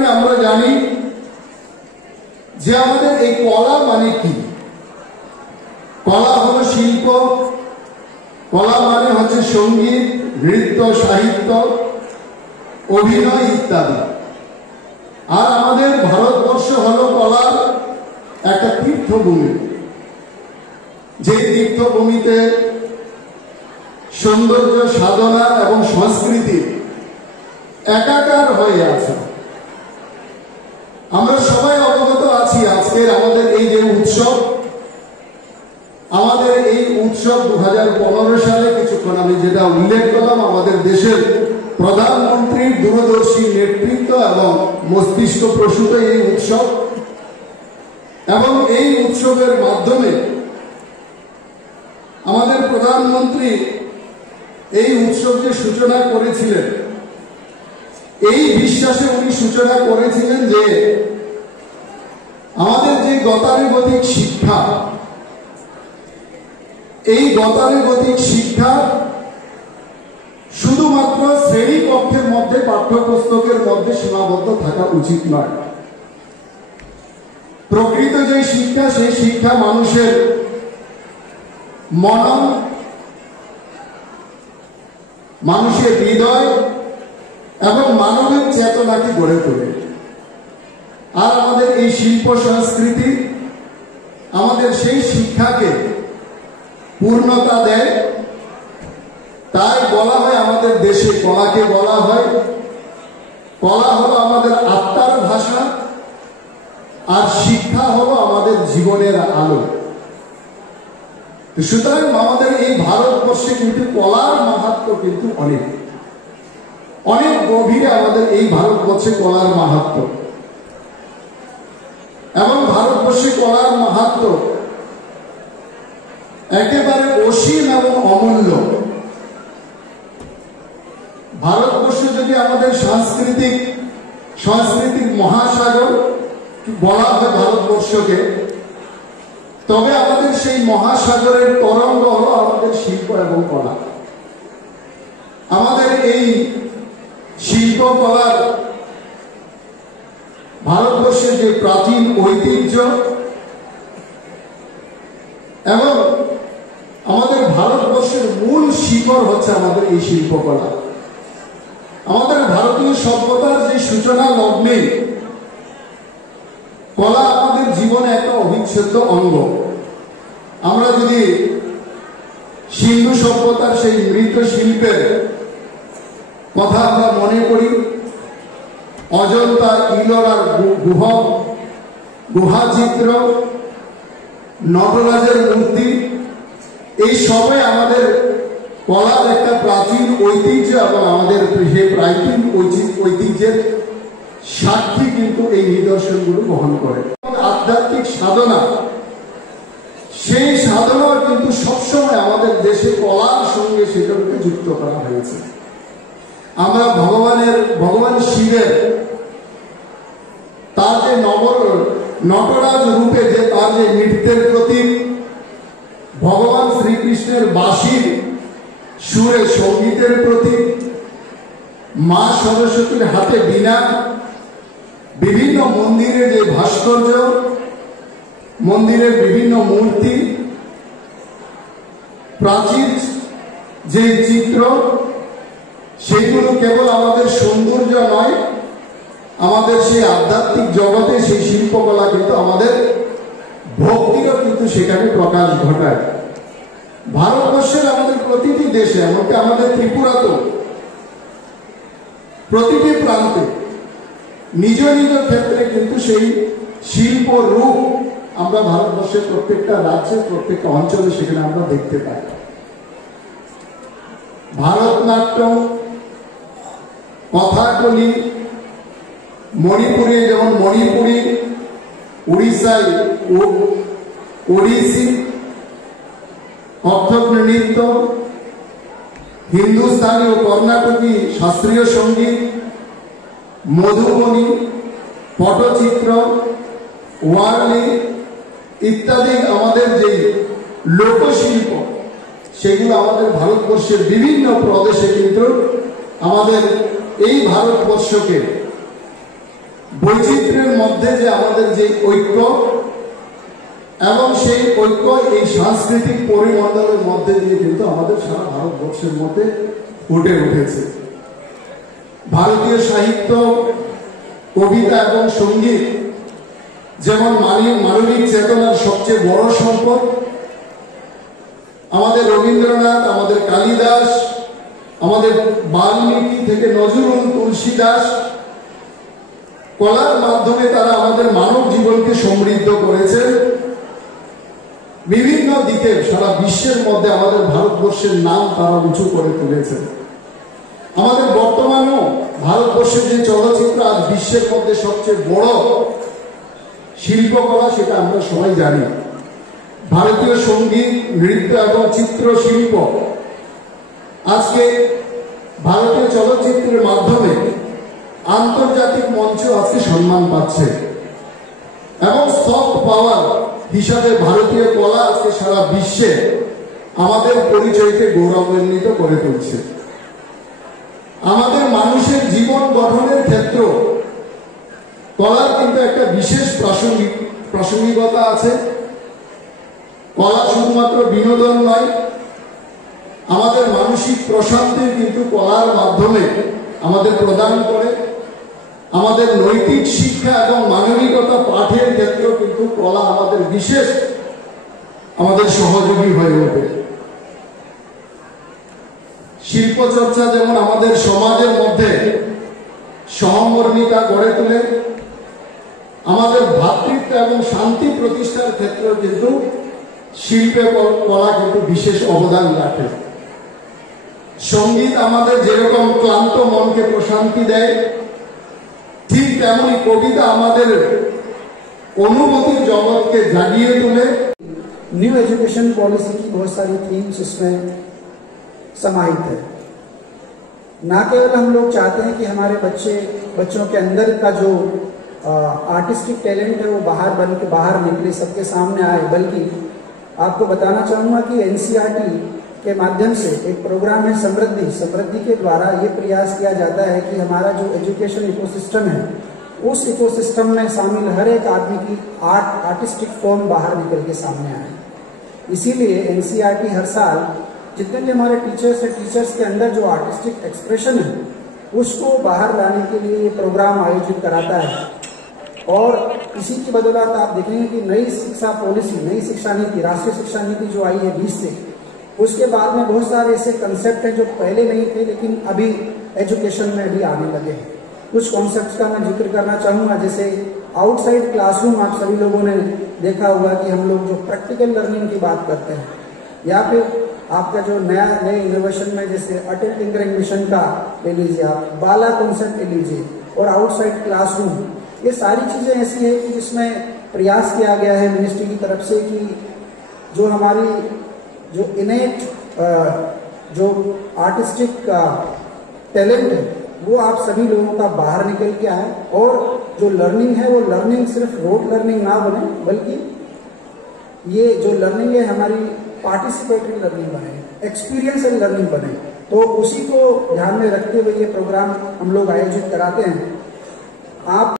কারণে আমরা জানি যে আমাদের এই কলা মানে কি। কলা হলো শিল্প, কলা মানে হচ্ছে সঙ্গীত, নৃত্য, সাহিত্য, অভিনয় ইত্যাদি। আর আমাদের ভারতবর্ষ হলো কলার একটা তীর্থভূমি, যে তীর্থভূমিতে সৌন্দর্য, সাধনা এবং সংস্কৃতি একাকার হয়ে আছে। আমরা সবাই অবগত আছি আজকের আমাদের এই যে উৎসব, আমাদের এই উৎসব 2015 সালে কিছুক্ষণ আমি যেটা উল্লেখ করলাম, আমাদের দেশের প্রধানমন্ত্রীর দূরদর্শী নেতৃত্ব এবং মস্তিষ্ক প্রসূত এই উৎসব, এবং এই উৎসবের মাধ্যমে আমাদের প্রধানমন্ত্রী এই উৎসবকে সূচনা করেছিলেন। এই বিশ্বাসে উনি সূচনা করেছিলেন যে আমাদের যে গতানুগতিক শিক্ষা, এই গতানুগতিক শিক্ষা শুধুমাত্র শ্রেণীকক্ষের মধ্যে, পাঠ্যপুস্তকের মধ্যে সীমাবদ্ধ থাকা উচিত নয়। প্রকৃত যে শিক্ষা, সেই শিক্ষা মানুষের মনন, মানুষের হৃদয় এবং মানবিক চেতনাকে গড়ে তোলে। আর আমাদের এই শিল্প সংস্কৃতি আমাদের সেই শিক্ষাকে পূর্ণতা দেয়। তাই বলা হয় আমাদের দেশে কলাকে বলা হয়, কলা হলো আমাদের আত্মার ভাষা, আর শিক্ষা হলো আমাদের জীবনের আলো। সুতরাং আমাদের এই ভারতবর্ষে কিন্তু কলার মাহাত্ম্য কিন্তু অনেক অনেক গভীরে। আমাদের এই ভারতবর্ষে কলার মাহাত্ম্য, এবং ভারতবর্ষে কলার মাহাত্ম্য একেবারে অসীম এবং অমূল্য। ভারতবর্ষ যদি আমাদের সাংস্কৃতিক মহাসাগর বলা হয় ভারতবর্ষকে, তবে আমাদের সেই মহাসাগরের তরঙ্গ হলো আমাদের শিল্প এবং কলা। আমাদের এই শিল্পকলার ভারতবর্ষের যে প্রাচীন ঐতিহ্য, এবং আমাদের ভারতবর্ষের মূল শিকড় হচ্ছে আমাদের এই শিল্পকলা। আমাদের ভারতীয় সভ্যতার যে সূচনা লগ্নে কলা আমাদের জীবনে একটা অবিচ্ছেদ্য অঙ্গ। আমরা যদি সিন্ধু সভ্যতার সেই মৃত শিল্পের কথা আমরা মনে করি, অজন্তা, ইলোরার গুহা চিত্র, নটরাজের মূর্তি, এই সবই আমাদের কলার একটা প্রাচীন ঐতিহ্য, এবং আমাদের সেই প্রাচীন ঐতিহ্যের সাক্ষী কিন্তু এই নিদর্শনগুলো বহন করে। আধ্যাত্মিক সাধনা, সেই সাধনা কিন্তু সবসময় আমাদের দেশে কলার সঙ্গে সেটাকে যুক্ত করা হয়েছে। আমরা ভগবান শিবের তার যে নটরাজ রূপে যে তার যে নৃত্যের প্রতীক, ভগবান শ্রীকৃষ্ণের বাঁশির সুরে সঙ্গীতের প্রতীক, মা সরস্বতীর হাতে বীণা, বিভিন্ন মন্দিরে যে ভাস্কর্য, মন্দিরের বিভিন্ন মূর্তি, প্রাচীর যে চিত্র, সেগুলো কেবল আমাদের সৌন্দর্য নয়, আমাদের সেই আধ্যাত্মিক জগতে সেই শিল্পকলা কিন্তু আমাদের ভক্তিরও কিন্তু সেখানে প্রকাশ ঘটায়। ভারতবর্ষের আমাদের প্রতিটি দেশে, এমনকি আমাদের ত্রিপুরাতেও প্রতিটি প্রান্তে নিজ নিজ ক্ষেত্রে কিন্তু সেই শিল্প রূপ আমরা ভারতবর্ষের প্রত্যেকটা রাজ্যে, প্রত্যেকটা অঞ্চলে সেখানে আমরা দেখতে পাই। ভারতনাট্যম, কথাকলি, মণিপুরে যেমন মণিপুরি, উড়িষ্যায় ওড়িশি, কত্থক নৃত্য, হিন্দুস্তানি ও কর্ণাটকী শাস্ত্রীয় সঙ্গীত, মধুবনী, পটচিত্র, ওয়ারলি ইত্যাদি আমাদের যে লোকশিল্প, সেগুলো আমাদের ভারতবর্ষের বিভিন্ন প্রদেশে কিন্তু আমাদের এই ভারতবর্ষকে বৈচিত্র্যের মধ্যে যে আমাদের যে ঐক্য এবং সেই ঐক্য এই সাংস্কৃতিক পরিমণ্ডলের মধ্যে দিয়ে কিন্তু আমাদের সারা ভারতবর্ষের মধ্যে ফুটে উঠেছে। ভারতীয় সাহিত্য, কবিতা এবং সঙ্গীত যেমন মানবিক চেতনার সবচেয়ে বড় সম্পদ, আমাদের রবীন্দ্রনাথ, আমাদের কালিদাস, আমাদের বাল্মীকি থেকে নজরুল, তুলসীদাস, কলার মাধ্যমে তারা আমাদের মানব জীবনকে সমৃদ্ধ করেছেন। বিভিন্ন দিকে সারা বিশ্বের মধ্যে আমাদের ভারতবর্ষের নাম তারা উঁচু করে তুলেছেন। আমাদের বর্তমানেও ভারতবর্ষের যে চলচ্চিত্র আজ বিশ্বের মধ্যে সবচেয়ে বড় শিল্পকলা, সেটা আমরা সবাই জানি। ভারতীয় সঙ্গীত, নৃত্য এবং চিত্রশিল্প আজকে ভারতীয় চলচ্চিত্রের মাধ্যমে আন্তর্জাতিক মঞ্চে আজকে সম্মান পাচ্ছে এবং সফট পাওয়ার হিসাবে ভারতীয় কলা আজকে সারা বিশ্বে আমাদের পরিচয়কে গৌরবান্বিত করে তুলছে। আমাদের মানুষের জীবন গঠনের ক্ষেত্র কলার কিন্তু একটা বিশেষ প্রাসঙ্গিকতা আছে। কলা শুধুমাত্র বিনোদন নয়, আমাদের মানসিক প্রশান্তি কিন্তু কলার মাধ্যমে আমাদের প্রদান করে। আমাদের নৈতিক শিক্ষা এবং মানবিকতা পাঠের ক্ষেত্রেও কিন্তু কলা আমাদের বিশেষ আমাদের সহযোগী হয়ে ওঠে। শিল্প চর্চা যেমন আমাদের সমাজের মধ্যে সহমর্মিতা গড়ে তোলে, আমাদের ভ্রাতৃত্ব এবং শান্তি প্রতিষ্ঠার ক্ষেত্রেও কিন্তু শিল্পে কলা কিন্তু বিশেষ অবদান রাখে। সঙ্গীত আমাদের যেরকম ক্লান্ত মনকে প্রশান্তি দেয়, ঠিক তেমনি কবিতা আমাদের অনুভূতির জগৎকে জাগিয়ে তোলে। न्यू एजुकेशन पॉलिसी की बहुत सारी थीम्स इसमें समाहित है। ना केवल हम लोग चाहते हैं कि हमारे बच्चों के अंदर का जो आर्टिस्टिक टैलेंट है वो बाहर निकले, सबके सामने आए, बल्कि आपको बताना चाहूँगा कि एनसीईआरटी के माध्यम से एक प्रोग्राम है समृद्धि के द्वारा ये प्रयास किया जाता है कि हमारा जो एजुकेशन इकोसिस्टम है उस इकोसिस्टम में शामिल हर एक आदमी की आर्टिस्टिक फॉर्म बाहर निकल के सामने आए। इसीलिए एनसीईआरटी हर साल जितने भी हमारे टीचर्स हैं, टीचर्स के अंदर जो आर्टिस्टिक एक्सप्रेशन है उसको बाहर लाने के लिए ये प्रोग्राम आयोजित कराता है। और इसी की बदौलत आप देखेंगे कि नई शिक्षा पॉलिसी, नई शिक्षा नीति, राष्ट्रीय शिक्षा नीति जो आई है 20 से, उसके बाद में बहुत सारे ऐसे कंसेप्ट हैं जो पहले नहीं थे लेकिन अभी एजुकेशन में भी आने लगे हैं। कुछ कॉन्सेप्ट्स का मैं जिक्र करना चाहूँगा, जैसे आउटसाइड क्लासरूम आप सभी लोगों ने देखा होगा कि हम लोग जो प्रैक्टिकल लर्निंग की बात करते हैं, या फिर आपका जो नए इनोवेशन में जैसे अटल टिंकरिंग मिशन का ले लीजिए, आप बाला कॉन्सेप्ट ले लीजिए, और आउटसाइड क्लासरूम, ये सारी चीज़ें ऐसी है कि जिसमें प्रयास किया गया है मिनिस्ट्री की तरफ से कि जो हमारी जो इनेट जो आर्टिस्टिक टैलेंट है वो आप सभी लोगों का बाहर निकल के आए, और जो लर्निंग है वो लर्निंग सिर्फ रोट लर्निंग ना बने, बल्कि ये जो लर्निंग है हमारी पार्टिसिपेटरी लर्निंग बने, एक्सपीरियंशियल लर्निंग बने। तो उसी को ध्यान में रखते हुए ये प्रोग्राम हम लोग आयोजित कराते हैं। आप